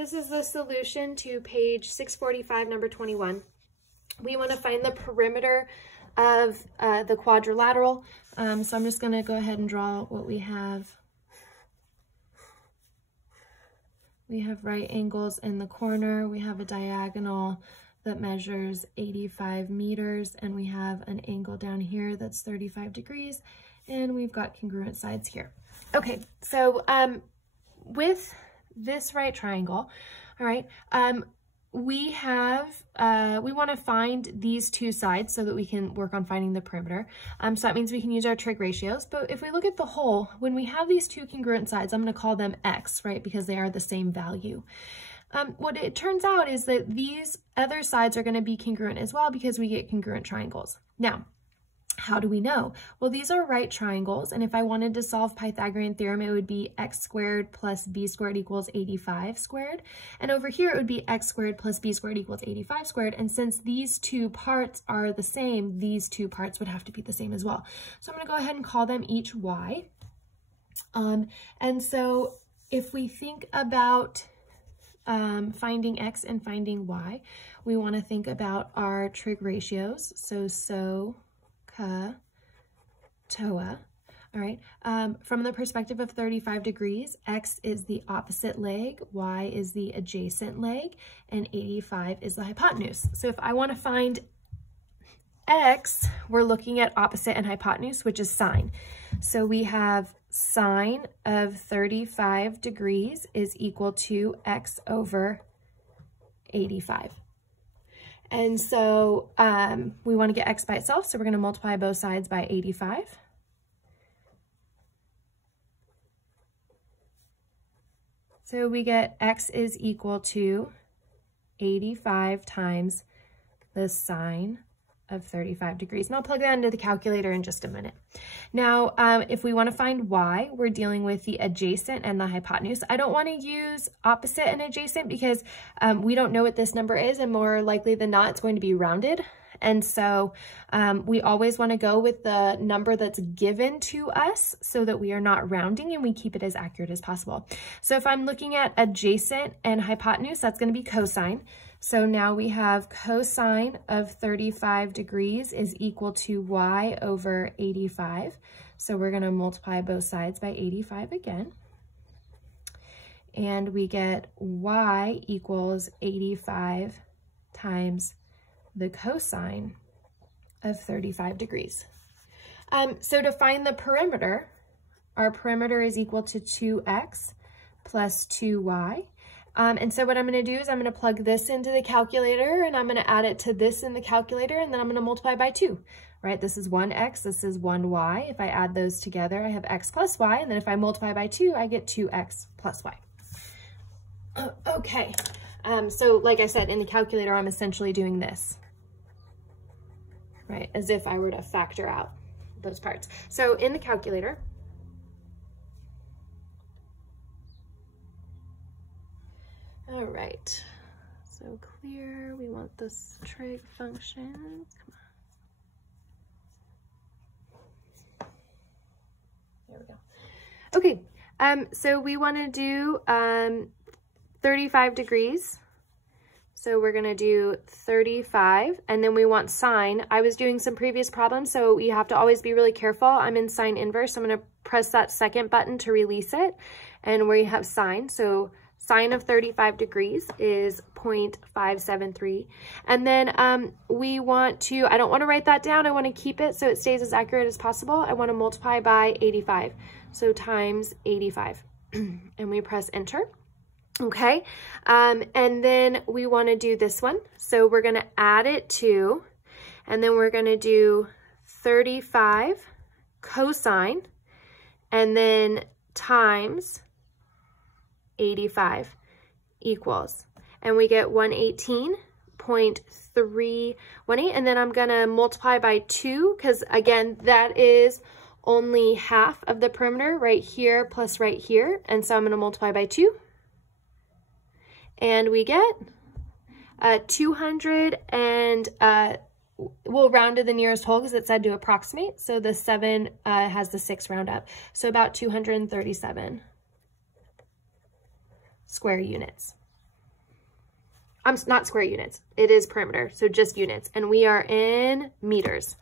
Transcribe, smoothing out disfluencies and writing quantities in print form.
This is the solution to page 645, number 21. We want to find the perimeter of the quadrilateral. So I'm just going to go ahead and draw what we have. We have right angles in the corner. We have a diagonal that measures 85 meters, and we have an angle down here that's 35 degrees, and we've got congruent sides here. Okay, so with this right triangle, all right, we want to find these two sides so that we can work on finding the perimeter. So that means we can use our trig ratios. But if we look at the whole, when we have these two congruent sides, I'm going to call them x, right? Because they are the same value. What it turns out is that these other sides are going to be congruent as well because we get congruent triangles. Now, how do we know? Well, these are right triangles, and if I wanted to solve Pythagorean theorem, it would be x squared plus b squared equals 85 squared. And over here, it would be x squared plus b squared equals 85 squared. And since these two parts are the same, these two parts would have to be the same as well. So I'm going to go ahead and call them each y. And so if we think about finding x and finding y, we want to think about our trig ratios. So, TOA, all right? From the perspective of 35 degrees, x is the opposite leg, y is the adjacent leg, and 85 is the hypotenuse. So if I want to find x, we're looking at opposite and hypotenuse, which is sine. So we have sine of 35 degrees is equal to x over 85. And so we want to get x by itself, so we're going to multiply both sides by 85. So we get x is equal to 85 times the sine of 35 degrees. And I'll plug that into the calculator in just a minute. Now, if we want to find y, we're dealing with the adjacent and the hypotenuse. I don't want to use opposite and adjacent because we don't know what this number is, and more likely than not, it's going to be rounded. And so we always want to go with the number that's given to us so that we are not rounding and we keep it as accurate as possible. So if I'm looking at adjacent and hypotenuse, that's going to be cosine. So now we have cosine of 35 degrees is equal to y over 85. So we're going to multiply both sides by 85 again. And we get y equals 85 times the cosine of 35 degrees. So to find the perimeter, our perimeter is equal to 2x plus 2y. And so what I'm going to do is I'm going to plug this into the calculator, and I'm going to add it to this in the calculator, and then I'm going to multiply by 2, right? This is 1x, this is 1y. If I add those together, I have x plus y, and then if I multiply by 2, I get 2x plus y. Okay, so like I said, in the calculator, I'm essentially doing this, right? As if I were to factor out those parts. So in the calculator, all right, so clear, we want this trig function, come on. There we go. Okay, so we want to do 35 degrees. So we're going to do 35, and then we want sine. I was doing some previous problems, so you have to always be really careful. I'm in sine inverse. I'm going to press that second button to release it, and where you have sine. So sine of 35 degrees is 0.573. And then we want to, I don't want to write that down. I want to keep it so it stays as accurate as possible. I want to multiply by 85. So times 85. And we press enter. Okay. And then we want to do this one. So we're going to add it to, and then we're going to do 35 cosine, and then times 85 equals, and we get 118.318, and then I'm gonna multiply by 2 because again that is only half of the perimeter right here plus right here, and so I'm gonna multiply by 2, and we get 200, and we'll round to the nearest whole because it said to approximate, so the 7 has the 6 round up, so about 237 square units. I'm not square units. It is perimeter, so just units. And we are in meters.